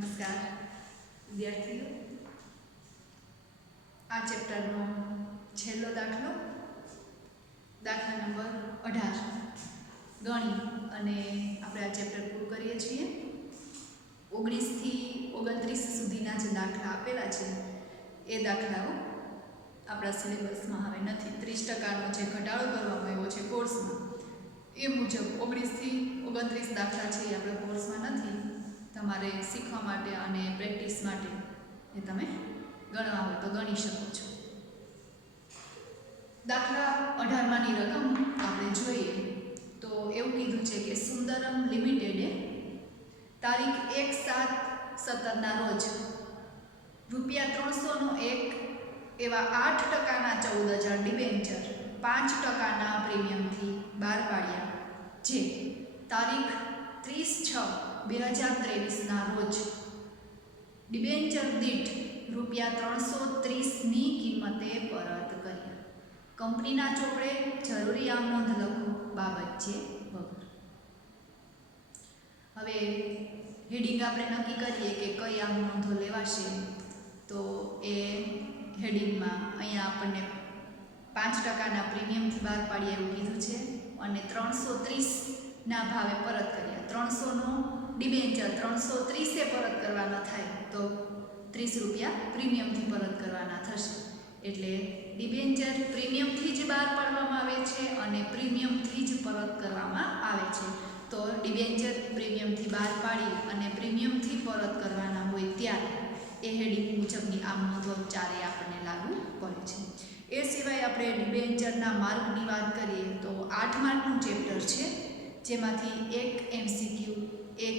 નમસ્કાર વિદ્યાર્થીઓ, આ ચેપ્ટરનો છેલ્લો દાખલો દાખલા નંબર 18 ગણિત, અને આપણે આ ચેપ્ટર પૂરું કરીએ છીએ. 19 થી 29 સુધીના જે દાખલા આપેલા છે એ દાખલાઓ આપણા સિલેબસમાં હવે નથી. 30% જે ઘટાડો કરવામાં આવ્યો છે કોર્સમાં, એ મુજબ 19 થી 29 દાખલા છે એ આપણા કોર્સમાં નથી. તમારે શીખવા માટે અને પ્રેક્ટિસ માટે એ તમે ગણવા હોય તો ગણી શકો છો. દાખલા 18માંની રકમ આપણે જોઈએ તો એવું કીધું છે કે સુંદરમ લિમિટેડે તારીખ 1/7/17 રોજ ₹300 નો એક એવા 8%ના 14,000 ડિબેન્ચર 5%ના પ્રીમિયમથી બહાર પાડ્યા, જે તારીખ 30/6/2023ના રોજ ડિબેન્ચર દીઠ ₹330ની કિંમતે પરત કર્યા. કંપનીના ચોપડે જરૂરી આમ નોંધ લખો બાબત છે વગર. હવે હેડિંગ આપણે નક્કી કરીએ કે કઈ આમ નોંધો લેવાશે, તો એ હેડિંગમાં અહીંયા આપણને 5%ના પ્રીમિયમથી બહાર પાડીએ એવું કીધું છે, અને 330ના ભાવે પરત કર્યા. 300નો ડિબેન્ચર 330એ પરત કરવાના થાય તો ₹30 પ્રીમિયમથી પરત કરવાના થશે. એટલે ડિબેન્ચર પ્રીમિયમથી જ બહાર પાડવામાં આવે છે અને પ્રીમિયમથી જ પરત કરવામાં આવે છે. તો ડિબેન્ચર પ્રીમિયમથી બહાર પાડી અને પ્રીમિયમથી પરત કરવાના હોય ત્યારે એ હેડિંગ મુજબની આમ નોંધો ચારે આપણને લાગુ પડે છે. એ સિવાય આપણે ડિબેન્ચરના માર્કની વાત કરીએ તો 8 માર્કનું ચેપ્ટર છે, જેમાંથી એક MCQ, એક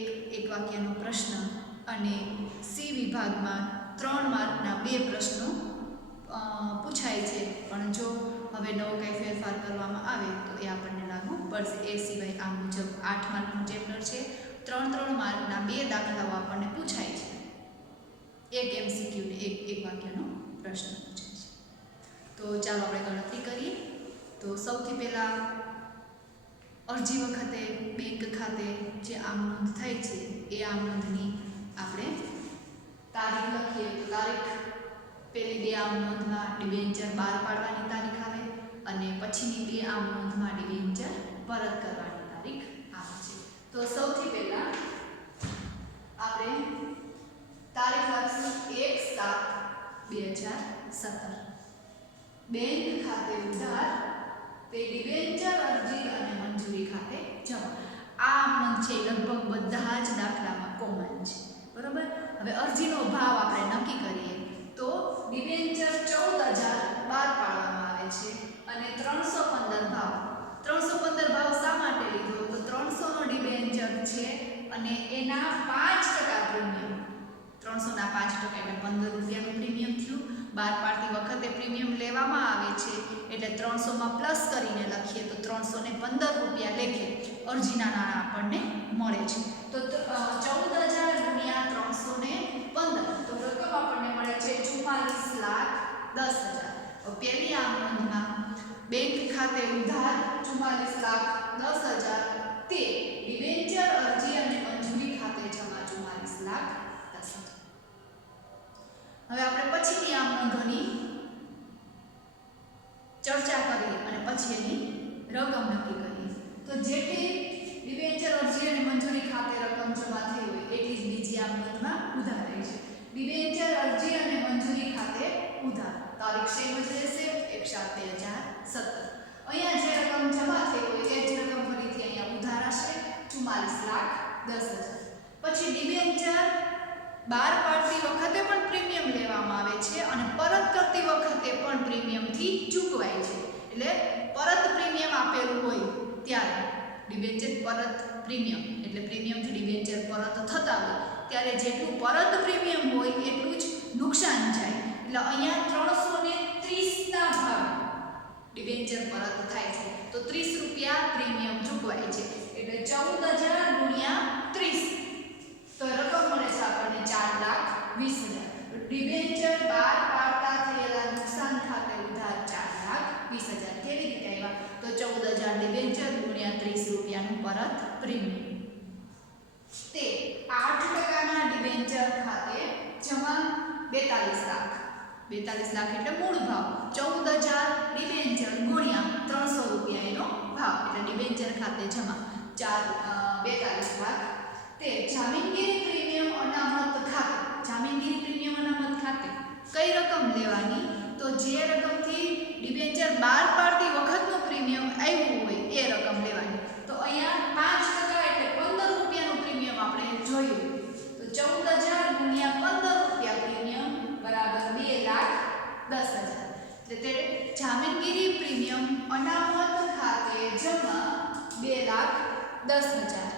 વાક્યનો પ્રશ્ન, અને સી વિભાગમાં 3 માર્કના 2 પ્રશ્નો પૂછાય છે. પણ જો હવે નવો કંઈ ફેરફાર કરવામાં આવે તો એ આપણને લાગુ પડશે. એ સિવાય આ મુજબ 8 માર્કનું ચેપ્ટર છે. 3 માર્કના 2 દાખલાઓ આપણને પૂછાય છે. એક MCQ ને એક વાક્યનો પ્રશ્ન પૂછાય છે. તો ચાલો આપણે ગણતરી કરીએ. તો સૌથી પહેલાં અરજી વખતે બેંક ખાતે જે આમ નોંધ થાય છે એ આમ નોંધની આપણે તારીખ લખીએ તો તારીખ પહેલી 2 આમ નોંધમાં ડિબેન્ચર બહાર પાડવાની તારીખ આવે, અને પછીની 2 આમ નોંધમાં ડિબેન્ચર પરત કરવાની તારીખ આવે છે. તો સૌથી પહેલાં આપણે તારીખ લખીશું 1/7/2017. બેંક ખાતે ઉધાર તે ડિબેન્ચર અરજી અને મંજૂરી ખાતે જમા. આ આમ નોંધ છે લગભગ બધા જ દાખલામાં કોમન છે, બરાબર. હવે અરજીનો ભાવ આપણે નક્કી કરીએ તો ડિબેન્ચર 14,000 બહાર પાડવામાં આવે છે, અને 315 ભાવ. 315 ભાવ શા માટે લીધો તો 300નો ડિબેન્ચર છે અને એના 5% પ્રીમિયમ. 300ના 5% એટલે ₹15નું પ્રીમિયમ થયું. બહાર પાડતી વખતે પ્રીમિયમ લેવામાં આવે છે એટલે 300માં પ્લસ કરીને લખીએ તો ₹315 લેખે અરજીના નાણાં આપણને મળે છે. તો 14,000 ગુણ્યા 315 તો રકમ આપણને મળે છે 44,10,000. પહેલી આમ નોંધમાં બેંક ખાતે ઉધાર 44,10,000 તે ડિબેન્ચર અરજી અને મંજૂરી ખાતે જમા 44,10,000. હવે આપણે પછીની આમ નોંધોની ચર્ચા કરીએ અને પછી એની રકમ નક્કી કરીએ. તો જેટલી ડિબેન્ચર અરજી અને મંજૂરી ખાતે રકમ જમા થઈ હોય એટલી જ બીજી આમ નોંધમાં ઉધાર રહી છે. ડિબેન્ચર અરજી અને મંજૂરી ખાતે ઉધાર તારીખ સેમ જ રહેશે 1/7/2017. અહીંયા જે રકમ જમા થઈ હોય એ જ રકમ ફરીથી અહીંયા ઉધાર હશે 44,10,000. પછી ડિબેન્ચર બહાર પાડતી વખતે પણ પ્રીમિયમ લેવામાં આવે છે અને પરત કરતી વખતે પણ પ્રીમિયમથી ચૂકવાય છે. એટલે પરત પ્રીમિયમ આપેલું હોય ત્યારે ડિબેન્ચર પરત પ્રીમિયમ એટલે પ્રીમિયમથી ડિબેન્ચર પરત થતા હોય ત્યારે જેટલું પરત પ્રીમિયમ હોય એટલું જ નુકસાન જાય. એટલે અહીંયા 330ના ભાવે ડિબેન્ચર પરત થાય છે તો ₹30 પ્રીમિયમ ચૂકવાય છે. એટલે 14,000 ગુણ્યા 30 તો રકમ મળે છે આપણને 4,20,000. ડિબેન્ચર બહાર પાડતા થયેલા નુકસાન ખાતે ઉધાર 4,20,000. કેવી રીતે આવ્યા તો 14,000 ડિબેન્ચર ગુણ્યા ₹30નું પરત પ્રીમિયમ તે 8%ના ડિબેન્ચર લાખ. 42 લાખ એટલે મૂળ ભાવ. 14,000 ડિબેન્ચર ગુણ્યા 300 રૂપિયા એનો ભાવ એટલે ડિબેન્ચર ખાતે જમા 42 લાખ. તે જામીનગીરી પ્રીમિયમ અનામત ખાતે. જામીનગીરી પ્રીમિયમ અનામત ખાતે કઈ રકમ લેવાની? તો જે રકમથી ડિબેન્ચર બહાર પાડતી વખતનું પ્રીમિયમ આવ્યું હોય એ રકમ લેવાની. તો અહીંયા 5% એટલે 15 રૂપિયાનું પ્રીમિયમ આપણે જોયું. તો 14,000 ગુણ્યા 15 રૂપિયા પ્રીમિયમ બરાબર 2,10,000. એટલે તે જામીનગીરી પ્રીમિયમ અનામત ખાતે જમા 2,10,000.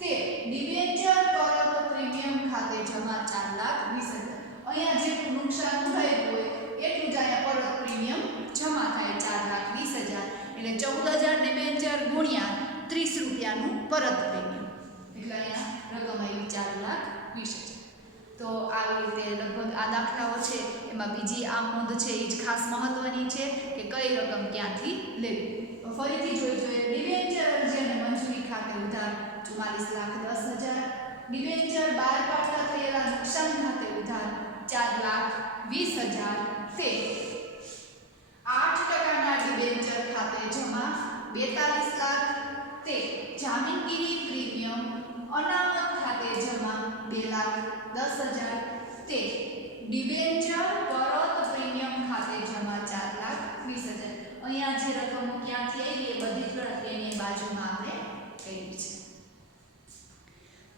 તે ડિબેન્ચર પરત પ્રીમિયમ ખાતે જમા 4,20,000. અહીંયા જેટલું નુકસાન થયું હોય એટલું જ અહીંયા પરત પ્રીમિયમ જમા થાય 4,20,000. એટલે 14,000 ડિબેન્ચર ગુણ્યા 30 રૂપિયાનું પરત પ્રીમિયમ એટલે અહીંયા રકમ આવી 4,20,000. તો આવી રીતે લગભગ આ દાખલાઓ છે એમાં બીજી આ નોંધ છે એ જ ખાસ મહત્વની છે કે કઈ રકમ ક્યાંથી લેવી. ફરીથી જોઈ જોઈએ. ડિબેન્ચર અરજી અને મંજૂરી ખાતે ઉધાર 44,10,000. ડિબેન્ચર બહાર પાડતા થયેલા નુકસાન ખાતે ઉધાર 4,20,000. તે 8%ના ડિબેન્ચર ખાતે જમા 42 લાખ. તે જામીનગીરી પ્રીમિયમ અનામત ખાતે જમા 2,10,000. તે ડિબેન્ચર પરત પ્રીમિયમ ખાતે જમા 4,20,000. અહીંયા જે રકમો ક્યાંથી આવી એ બધી ગણતરી એની બાજુમાં આપણે કરી છે.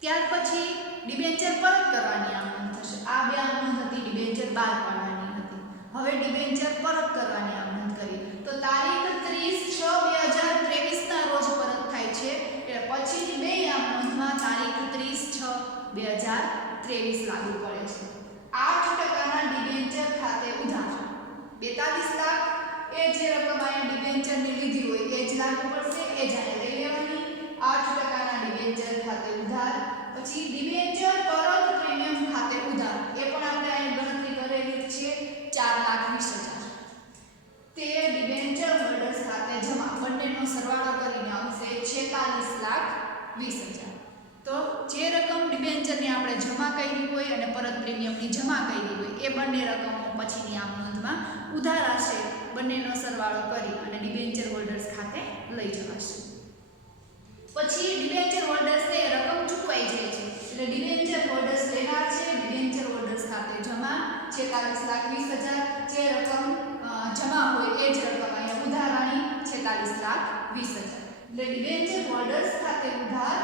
ત્યાર પછી ડિબેન્ચર પરત કરવાની આ નોંધ થશે. આ બે આ નોંધ હતી ડિબેન્ચર બહાર પાડવાની હતી. હવે ડિબેન્ચર પરત કરવાની આ નોંધ કરી. તો તારીખ 30/6/2023 ના રોજ પરત થાય છે. એટલે પછીની બે આ નોંધમાં તારીખ 30/6/2023 લાગુ પડે છે. 8%ના ડિબેન્ચર ખાતે ઉધાર 42 લાખ. એ જે રકમ અહીંયા ડિબેન્ચરની લીધી હોય એ જ લાગુ પડશે, એ જ અહીંયા લઈ લેવાની. 8%ના ડિબેન્ચર ખાતે ઉધાર. પછી ડિબેન્ચર પરત પ્રીમિયમ ખાતે ઉધાર એ પણ આપણે અહીં ગણતરી કરેલી છે 4,20,000. તે ડિબેન્ચર હોલ્ડર્સ ખાતે જમા બંનેનો સરવાળો કરીને આવશે 46,20,000. તો જે રકમ ડિબેન્ચરની આપણે જમા કરી હોય અને પરત પ્રીમિયમની જમા કરી હોય એ બંને રકમો પછીની આ નોંધમાં ઉધાર હશે. બંનેનો સરવાળો કરી અને ડિબેન્ચર હોલ્ડર્સ ખાતે લઈ જવાશે. પછી ડિબેન્ચર હોલ્ડર્સને રકમ ચૂકવાઈ જાય છે. એટલે ડિબેન્ચર હોલ્ડર્સ લેનાર છે. ડિબેન્ચર હોલ્ડર્સ ખાતે જમા 46,20,000. જે રકમ જમા હોય એ જ રકમ અહીંયા ઉધારાણી 46,20,000. એટલે ડિબેન્ચર હોલ્ડર્સ ખાતે ઉધાર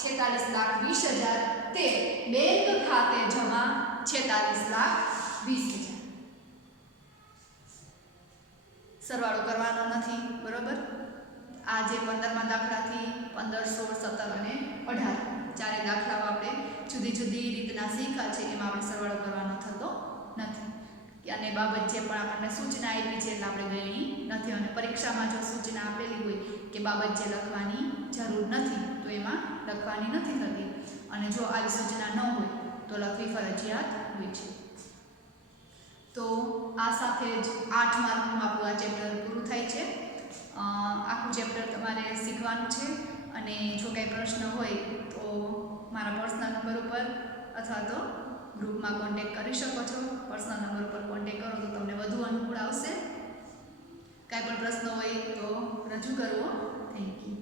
46,20,000. તે બેંક ખાતે જમા 46,20,000. સરવાળો કરવાનો નથી, બરોબર. આ જે 15મા દાખલાથી 15, 16, 17 અને 18 ચારે દાખલાઓ આપણે જુદી જુદી રીતના શીખ્યા છે. એમાં આપણે સરવાળો કરવાનો થતો નથી. અને બાબત જે પણ આપણને સૂચના આપી છે એટલે આપણે ગણી નથી. અને પરીક્ષામાં જો સૂચના આપેલી હોય કે બાબત જે લખવાની જરૂર નથી તો એમાં લખવાની નથી થતી. અને જો આવી સૂચના ન હોય તો લખવી ફરજિયાત હોય છે. તો આ સાથે જ 8 માર્કનું આપણું આ ચેપ્ટર પૂરું થાય છે. આખું ચેપ્ટર તમારે શીખવાનું છે. અને જો કંઈ પ્રશ્ન હોય તો મારા પર્સનલ નંબર ઉપર અથવા તો ગ્રુપમાં કોન્ટેક્ટ કરી શકો છો. પર્સનલ નંબર ઉપર કોન્ટેક્ટ કરો તો તમને વધુ અનુકૂળ આવશે. કાંઈ પણ પ્રશ્ન હોય તો રજૂ કરવો. Thank you.